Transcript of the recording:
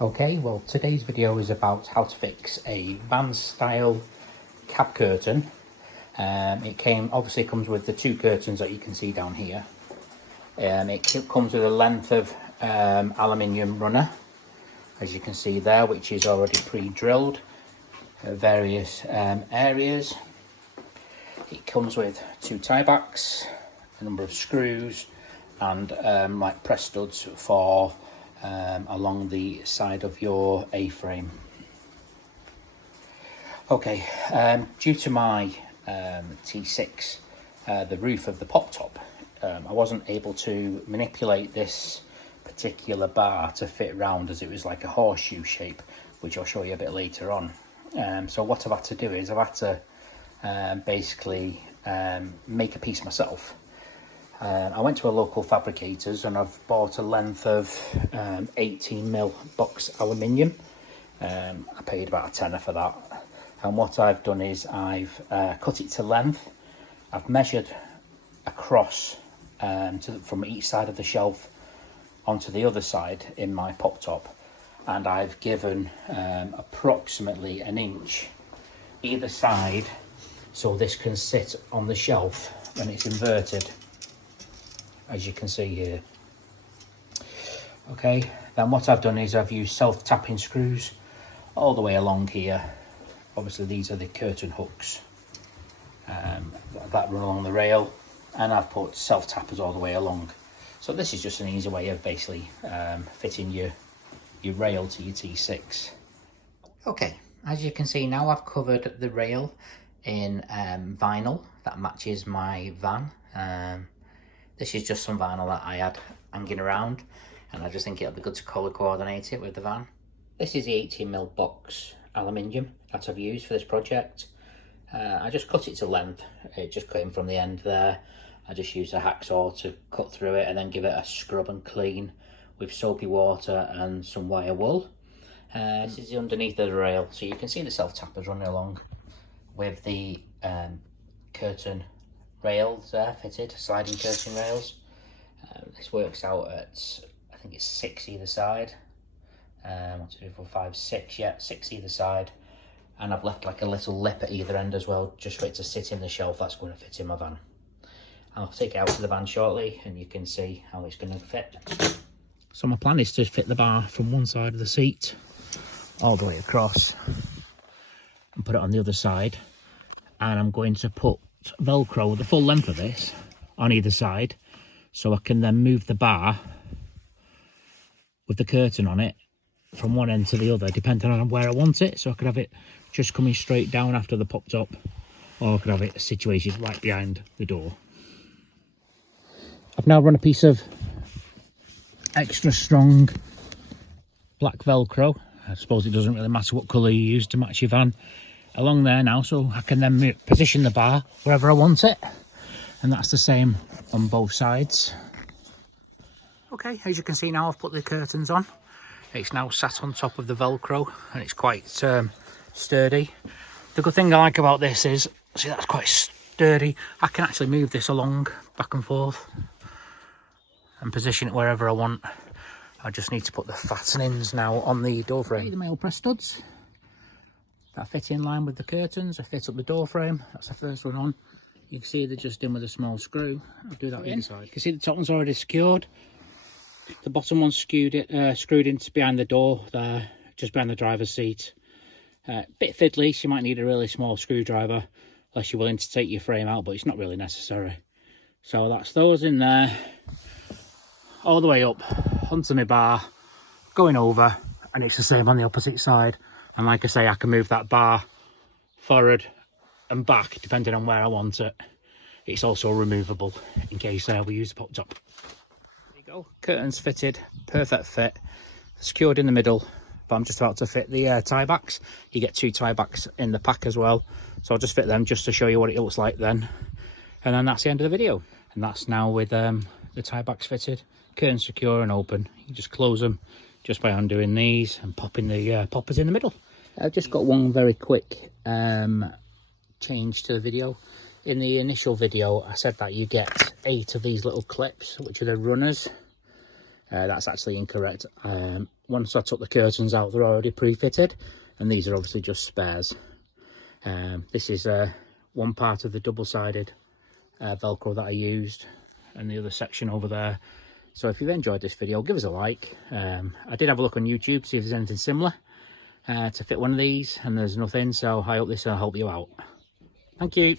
Okay, well today's video is about how to fix a Vanstyle cab curtain. Obviously comes with the two curtains that you can see down here. It comes with a length of aluminium runner, as you can see there, which is already pre-drilled at various areas. It comes with two tie backs, a number of screws, and like press studs for along the side of your A-frame. Okay, due to my T6, the roof of the pop top, I wasn't able to manipulate this particular bar to fit round, as it was like a horseshoe shape, which I'll show you a bit later on. So what I've had to do is I've had to basically make a piece myself. I went to a local fabricator's and I've bought a length of 18mm box aluminium. I paid about a tenner for that. And what I've done is I've cut it to length. I've measured across from each side of the shelf onto the other side in my pop top, and I've given approximately an inch either side so this can sit on the shelf when it's inverted, as you can see here. Okay, then what I've done is I've used self-tapping screws all the way along here. Obviously these are the curtain hooks that run along the rail, and I've put self-tappers all the way along. So this is just an easy way of basically fitting your rail to your T6. Okay, as you can see now, I've covered the rail in vinyl that matches my van. This is just some vinyl that I had hanging around, and I just think it'll be good to colour coordinate it with the van. This is the 18mm box aluminium that I've used for this project. I just cut it to length. It just came from the end there. I just used a hacksaw to cut through it and then give it a scrub and clean with soapy water and some wire wool. This is the underneath of the rail, so you can see the self-tappers running along with the curtain rails there fitted, sliding curtain rails. This works out at, I think it's 6 either side. 1, 2, 3, 4, 5, 6, yeah, 6 either side. And I've left like a little lip at either end as well, just for it to sit in the shelf that's going to fit in my van. I'll take it out to the van shortly and you can see how it's going to fit. So my plan is to fit the bar from one side of the seat all the way across and put it on the other side. And I'm going to put Velcro, the full length of this, on either side, so I can then move the bar with the curtain on it from one end to the other, depending on where I want it. So I could have it just coming straight down after the pop top, or I could have it situated right behind the door. I've now run a piece of extra strong black Velcro. I suppose it doesn't really matter what colour you use to match your van along there now, so I can then position the bar wherever I want it, and that's the same on both sides. Okay, as you can see now, I've put the curtains on. It's now sat on top of the Velcro and it's quite sturdy. The good thing I like about this is, see, that's quite sturdy. I can actually move this along back and forth and position it wherever I want. I just need to put the fastenings now on the door frame. The male press studs that fit in line with the curtains. I fit up the door frame. That's the first one on. You can see they're just in with a small screw. I'll do that inside. You can see the top one's already secured. The bottom one's screwed into behind the door there, just behind the driver's seat. Bit fiddly, so you might need a really small screwdriver unless you're willing to take your frame out, but it's not really necessary. So that's those in there, all the way up onto my bar, going over, and it's the same on the opposite side. And like I say, I can move that bar forward and back depending on where I want it. It's also removable in case we use the pop top. Curtains fitted, perfect fit, secured in the middle, but I'm just about to fit the tie backs. You get 2 tie backs in the pack as well, so I'll just fit them just to show you what it looks like then, and then that's the end of the video. And that's now with the tie backs fitted, curtains secure and open. You can just close them just by undoing these and popping the poppers in the middle. I've just got one very quick change to the video. In the initial video I said that you get 8 of these little clips, which are the runners, That's actually incorrect. Once I took the curtains out, they're already pre-fitted, and these are obviously just spares. This is one part of the double-sided Velcro that I used, and the other section over there. So if you've enjoyed this video, give us a like. I did have a look on YouTube to see if there's anything similar to fit one of these, and there's nothing, so I hope this will help you out. Thank you.